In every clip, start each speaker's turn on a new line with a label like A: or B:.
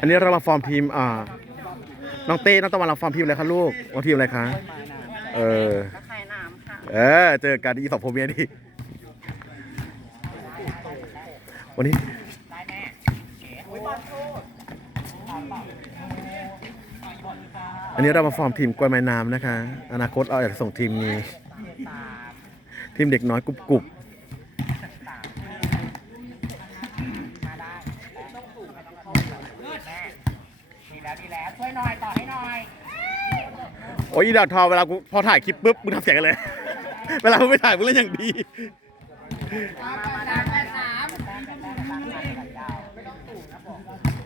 A: อันนี้เรามาฟอร์มทีมอ่าน้องเต้น้องตะวันเราฟอร์มทีมอะไรคะลูกว่าทีมอะไรคะเออ
B: ขายน้ำค่ะ
A: เออเจอกันอีสองโพเมียดิวันนี้
B: ได้แม่อุ้ยบอลโทษ
A: อันนี้เรามาฟอร์มทีมกล้วยไม้น้ำนะคะ อนาคตเราอยากจะส่งทีมนี้ ทีมเด็กน้อยกรุบกรุบ
B: แล้วดีแล้วช่วยหน่อยต่อให้หน่อย
A: โอ้ยอีดาวทอเวลากูพอถ่ายคลิปปุ๊บมึงทำเสียงกันเลย เวลามึงไม่ถ่ายมึงเล่นอย่างดี
B: มามาได้แม่น้ำไม่ต้องถูกนะผม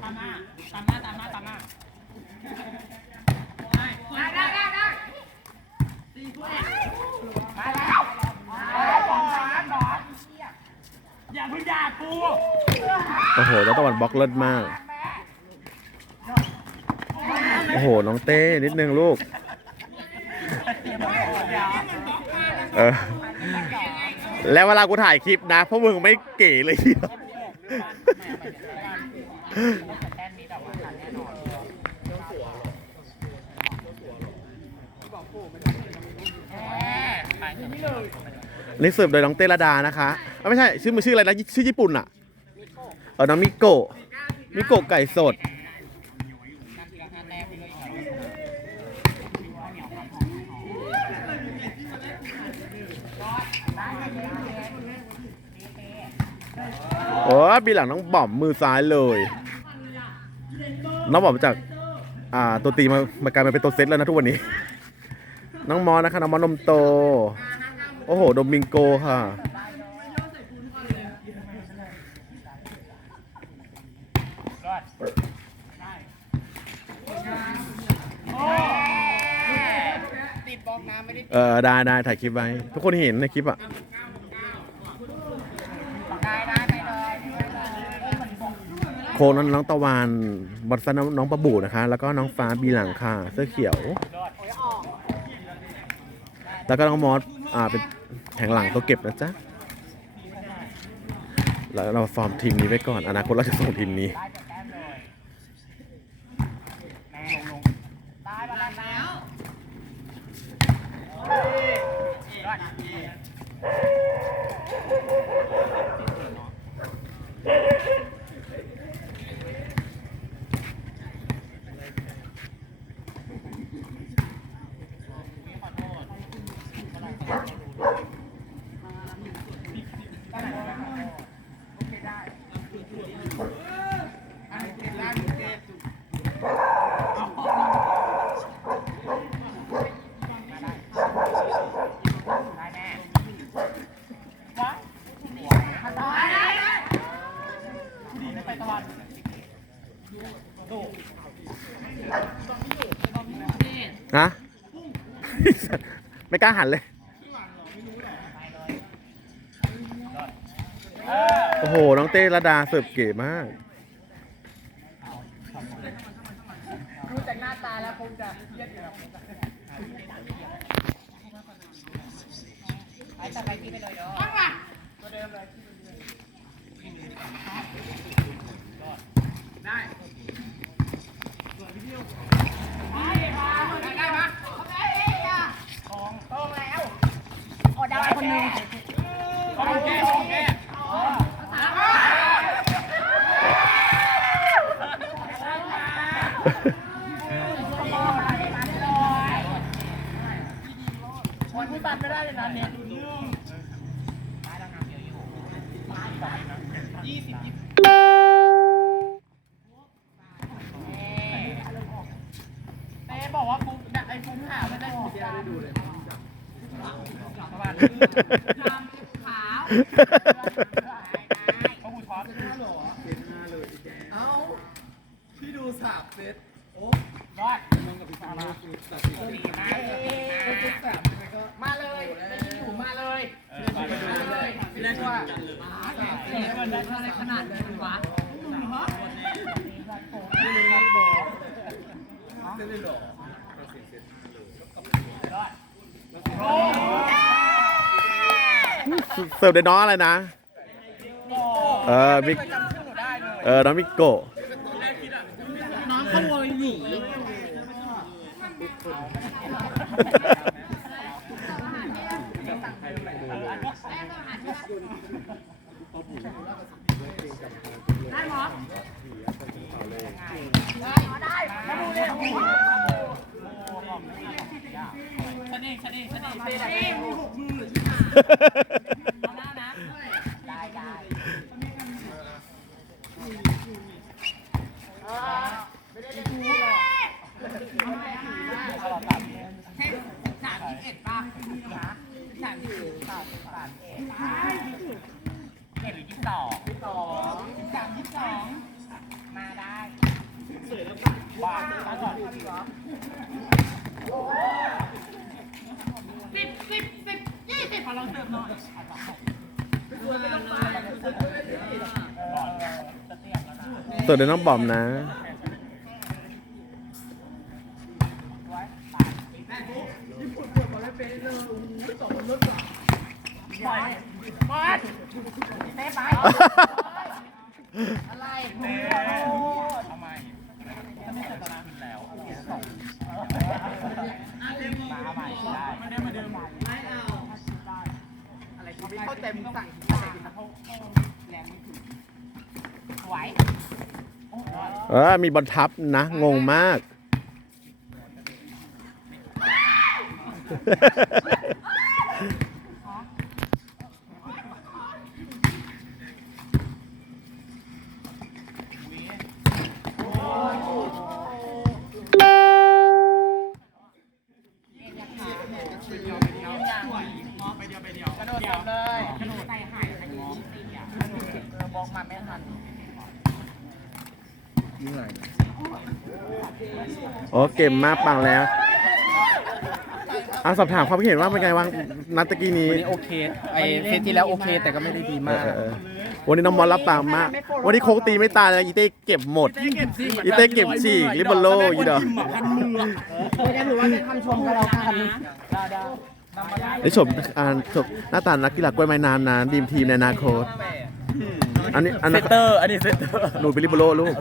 B: ตามหน้าตามหน้าตามหน้าตามหน้าได้ได้ได้ได้มาแล้วบอลบอลอย่าเพิ่งด่ากู
A: โอ้โหแล้วตะวันบล็อกเลิศมากโอ้โห น้องเต้ นิดนึงลูก เออ แล้วเวลากูถ่ายคลิปนะพวกมึงไม่เก๋เลยทีเดียว
B: แอนมีแบบว่าแน่นอน
A: นี่เสิร์ฟโดยน้องเต้ระดานะคะไม่ใช่ ชื่อมันชื่ออะไรนะ ชื่อญี่ปุ่นอะ เออน้องมิโกะมิโกะไก่สด โอ้ยปีหลังน้องบอมมือซ้ายเลย น้องบอมจาก อ่า ตัวตีมามากลายมาเป็นตัวเซตแล้วนะทุกวันนี้ น้องมอนะคะน้องมอนมโต โอ้โหโดมิงโกค่ะ
B: ติดบอกน้ำไม่ได้
A: เออได้ได้ถ่ายคลิปไว้ ทุกคนเห็นในคลิปอะ
B: ได้ได้ไปเลย
A: โคน้องน้องตะวันบอลซันน้องน้องประบูนะคะ แล้วก็น้องฟ้าบีหลังค่ะ เสื้อเขียว แล้วก็น้องมอสอ่าเป็นแข่งหลังตัวเก็บนะจ๊ะแล้วเราฟอร์มทีมนี้ไว้ก่อน อนาคตเราจะส่งทีมนี้
B: ได้มาแล้ว
A: ฮะ ไม่กล้าหันเลย โอ้โห น้องเต้ระดาเสิร์ฟเก๋มาก
B: ดูจากหน้าตาแล้วคงจะเยียดอยู่แล้วไอ้ตัดไปที่ไปเลยเนาะตัวเดิมเลยได้ได้ได้มา ของตรงแล้วโอ้ได้คนหนึ่งโอเคโอเค ขาไม่ได้หมดเดียวเลยดูเลยประมาณขาวเขาหูช็อต
C: เอ้าพี่ดูสามเซตโอ้
B: รอดมึงกับพี่ฟ้ามาดีมากดีมาก
C: สามมันก็
B: มาเลยไม่มีอยู่มาเลยมาเลยไม่ได้ว่าเสียเงินได้เท่าไรขนาดนี้วะ
C: เซตเลยเหรอ
A: เสิร์ฟโดน้องอะไรนะ เออมิ
B: เอหนูได้เอ
A: อน้องมิโกะ
B: น้องขโมยหนีได้หมอได้ได้มาดูเร็ว ฉันเองฉันเองฉันเองเองมีหกมือเอาหน้านะได้ได้สามยี่เอ็ดป่ะสามยี่สิบสามสามเอ็ดเอ็ดหรือยี่สิบสองสองสามยี่สิบสองมาได้บ้ามาก่อน สิบสิบสิบยี่สิบขอลองเติมหน่อย
A: เติร์ดน้องบอมนะ
B: บอลเตะไปอะไรเตะทำไมถ้าไม่เจอตอนนั้นแล้วมาใหม่ได้มาเดิมมาเดิมไม่เอาอะไรกูไม่ เข้าใจมึงสั่งแต่กินสะโพกแรงไม่ถึงไหว
A: เออ มีบอลทับนะ งงมาก
B: กระโดดเสร็จเลยกระโดดใส่หายอันนี้ตีอะกระโดดเออบอกมาไม่ทัน
A: โอ้เก่งมากปังแล้วอะสอบถามความคิดเห็นว่าเป็นไงวางนัดตะกี้นี้
D: วันนี้โอเคไอ้เซตที่แล้วโอเค แต่ก็ไม่ได้ดีมาก
A: อเออเออ วันนี้น้องมอสรับปากมาก วันนี้โคกตีไม่ตายเลยอีเต้เก็บหมด อีเต้เก็บฉีกลิบบอลโลอีดอก
B: ไม่ได้ถือว่าเป็นคำชมกันแล้วกัน
A: ได้ชมอ่านชมหน้าตานักกีฬากล้วยไม้น้ำนะดีมทีมในอนาคตอันนี้อัน
D: เซ
A: นั้น
D: ตเตอร์ อันนี้เซตเตอร์
A: หนูเป็นลิบบอลโลลูก